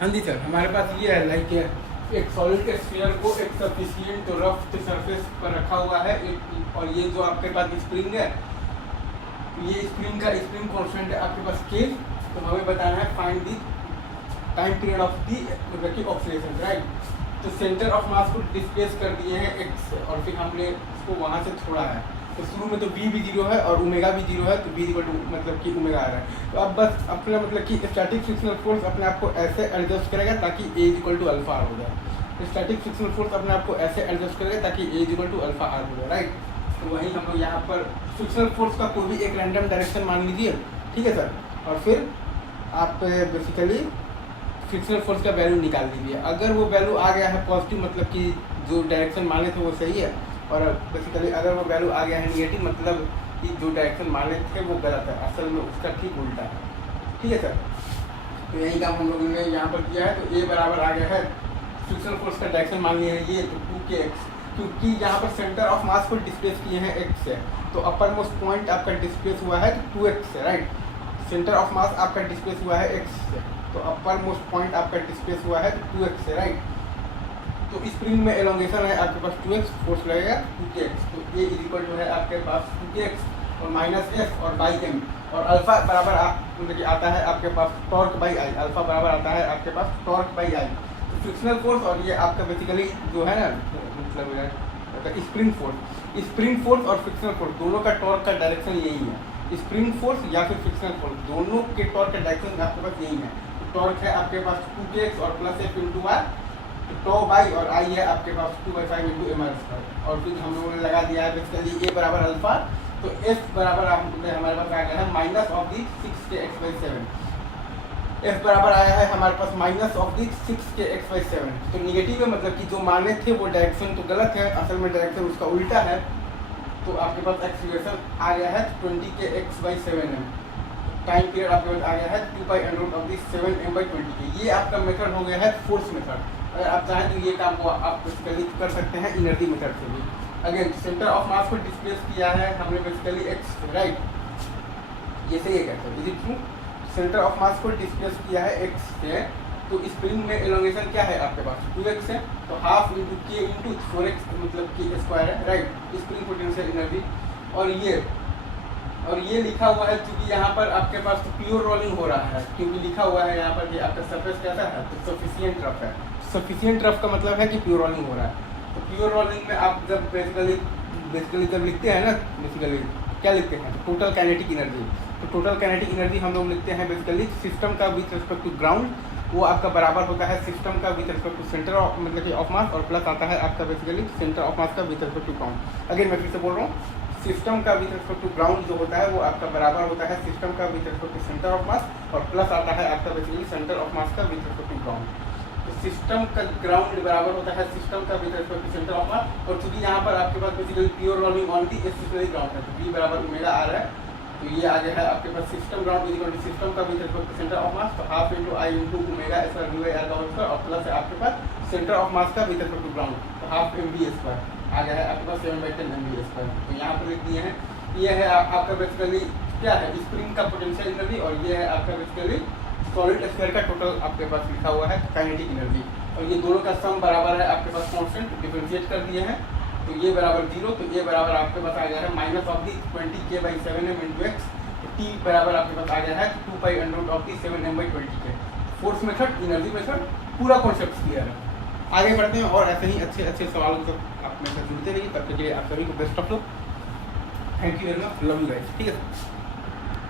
हाँ जी सर, हमारे पास ये है लाइक एक सॉलिड स्फीयर को एक सफिशिएंट रफ सरफेस पर रखा हुआ है और ये जो आपके पास स्प्रिंग है, ये स्प्रिंग कांस्टेंट है आपके पास के। तो हमें बताना है find the time period of the मतलब की ऑक्सीलेशन, राइट। तो सेंटर ऑफ मास को डिस्प्लेस कर दिए हैं एक्स और फिर हमने इसको वहाँ से छोड़ा है। तो शुरू में तो v भी 0 है और ओमेगा भी 0 है, तो v इक्वल टू मतलब कि ओमेगा आ रहा है। तो अब बस अपना मतलब कि स्टैटिक फ्रिक्शनल फोर्स अपने आप को ऐसे एडजस्ट करेगा ताकि a equal to alpha r हो जाए। स्टैटिक फ्रिक्शनल फोर्स अपने आप को ऐसे एडजस्ट करेगा ताकि a equal to alpha r हो जाए, राइट। तो वही हम लोग यहाँ पर फ्रिक्शनल फोर्स का कोई भी एक रैंडम डायरेक्शन मान लीजिए, ठीक है सर। और फिर आप बेसिकली फ्रिक्शनल फोर्स का वैल्यू निकाल दीजिए। अगर वो वैल्यू आ गया है पॉजिटिव मतलब कि जो डायरेक्शन माने थे वो सही है, और बेसिकली अगर वो वैल्यू आ गया है निगेटिव मतलब कि जो डायरेक्शन माने थे वो गलत है, असल में उसका ठीक उल्टा है, ठीक है सर। तो यही काम हम लोगों ने यहाँ पर किया है। तो ए बराबर आ गया है फ्रिक्शनल फोर्स का डायरेक्शन मान लिया है ये, तो 2kx, क्योंकि यहाँ पर सेंटर ऑफ मास को डिस्प्लेस किए हैं x से, तो अपर मोस्ट पॉइंट आपका डिस्प्लेस हुआ है 2x से, राइट। सेंटर ऑफ मास आपका डिस्प्लेस हुआ है x से, तो अपर मोस्ट पॉइंट आपका डिस्प्लेस हुआ है 2x से, राइट। तो स्प्रिंग में एलोंगेशन है आपके पास 2x, फोर्स लगेगा 2kx। तो a इक्वल जो है आपके पास 2kx और माइनस f और बाई m, और अल्फा बराबर मतलब कि आता है आपके पास टॉर्क बाई आई। अल्फा बराबर आता है आपके पास टॉर्क बाई आई। तो फ्रिक्शनल फोर्स और ये आपका बेसिकली जो है ना मतलब स्प्रिंग फोर्स और फ्रिक्शनल फोर्स दोनों का टॉर्क का डायरेक्शन यही है। स्प्रिंग फोर्स या फिर फ्रिक्शनल फोर्स दोनों के टॉर्क का डायरेक्शन आपके पास यही है। तो टॉर्क है आपके पास 2kx और प्लस f इंटू आर, टो बाई और आई है आपके पास 2/5 इंटू एम आर स्क्वायर। और फिर हम लोगों ने लगा दिया है बेसिकली ए बराबर अल्फा, तो एफ बराबर हमारे पास आ गया है minus of the 6kx/7। F बराबर आया है हमारे पास माइनस ऑफ दी 6kx/7। तो निगेटिव है मतलब कि जो माने थे वो डायरेक्शन तो गलत है, असल में डायरेक्शन उसका उल्टा है। तो आपके पास एक्सीलरेशन आ गया है 20kx/7m। टाइम पीरियड आपके पास आ गया है 2π√7m/20k। ये आपका मेथड हो गया है फोर्स मेथड। अगर आप चाहें तो ये काम को आप बेसिकली कर सकते हैं इनर्जी मेथड से भी। अगेन सेंटर ऑफ मास को डिस्प्लेस किया है हमने बेसिकली एक्स, राइट। ये सही है क्या sir? Is it true? Centre of मास को डिस्प्लेस किया है एक्स से, तो स्प्रिंग में एलोंगेशन क्या है आपके पास 2x है, तो हाफ इंटू के इंटू 4x मतलब के स्क्वायर है, राइट। स्प्रिंग पोटेंशियल एनर्जी और ये लिखा हुआ है क्योंकि यहाँ पर आपके पास तो प्योर रोलिंग हो रहा है, क्योंकि लिखा हुआ है यहाँ पर कि आपका सरफेस कैसा है तो सफिशिएंट रफ है। सफिशिएंट रफ का मतलब है कि प्योर रोलिंग हो रहा है। तो प्योर रोलिंग में आप जब बेसिकली जब लिखते हैं ना, बेसिकली क्या लिखते हैं टोटल काइनेटिक एनर्जी। तो टोटल काइनेटिक एनर्जी हम लोग लिखते हैं बेसिकली सिस्टम का विथ रिस्पेक्ट टू ग्राउंड, वो आपका बराबर होता है सिस्टम का with respect to centre of मतलब कि ऑफ मास, और प्लस आता है आपका बेसिकली सेंटर ऑफ मास का with respect to ground. Again मैं फिर से बोल रहा हूँ, सिस्टम का विथ रिस्पेक्ट टू ग्राउंड जो होता है वो आपका बराबर होता है सिस्टम का with respect to centre of mass, और प्लस आता है आपका बेसिकली सेंटर ऑफ मास का विथ रिस्पेक्ट टू ग्राउंड। तो सिस्टम का ग्राउंड बराबर होता है सिस्टम का with respect to centre of mass, और चूंकि यहाँ पर आपके पास basically pure rolling on the stationary ground है, तो बी बराबर ओमेगा आ रहा है। तो ये आ गया है आपके पास system ground equal to system का with respect to centre of mass, तो half into I into omega square d by r का होल स्क्वायर, और प्लस है आपके पास सेंटर ऑफ मास का विथ रिस्पेक्ट टू ग्राउंड, तो हाफ एम बी स्क्वायर आ गया है आपके पास 7/10 mv स्क्वायर। तो यहाँ पर लिख दिए हैं ये है आपका बेसिकली क्या है स्प्रिंग का पोटेंशियल एनर्जी, और ये है आपका बेसिकली सॉलिड स्फीयर का टोटल आपके पास लिखा हुआ है काइनेटिक एनर्जी, और ये दोनों का सम बराबर है आपके पास कांस्टेंट डिफरेंशिएट कर दिए हैं। तो ये बराबर 0, तो ये बराबर आपके पास आ गया है minus of the 20k/7m into x, तो टी बराबर आपके पास आ गया है 2π√7m/20k। Force method, energy method, पूरा कॉन्सेप्ट क्लियर है। आगे बढ़ते हैं और ऐसे ही अच्छे अच्छे सवालों को आप मेरे साथ जुड़ते रहिए। तब तक के लिए आप सभी को best of luck. Thank you very much, love you guys, ठीक है।